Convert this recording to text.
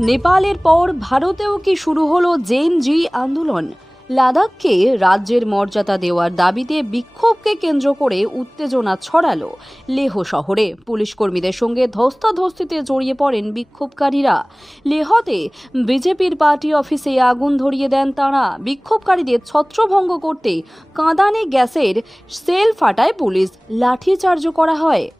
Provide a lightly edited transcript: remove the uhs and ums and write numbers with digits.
নেপালের পর ভারতেও কি শুরু হলো জেন জি আন্দোলন? লাদাখকে রাজ্যের মর্যাদা দেওয়ার দাবিতে বিক্ষোভকে কেন্দ্র করে উত্তেজনা ছড়ালো লেহ শহরে। পুলিশ কর্মীদের সঙ্গে ধস্তাধস্তিতে জড়িয়ে পড়েন বিক্ষোভকারীরা। লেহতে বিজেপির পার্টি অফিসে আগুন ধরিয়ে দেন তাঁরা। বিক্ষোভকারীদের ছত্রভঙ্গ করতে কাঁদানে গ্যাসের সেল ফাটায় পুলিশ, লাঠিচার্জও করা হয়।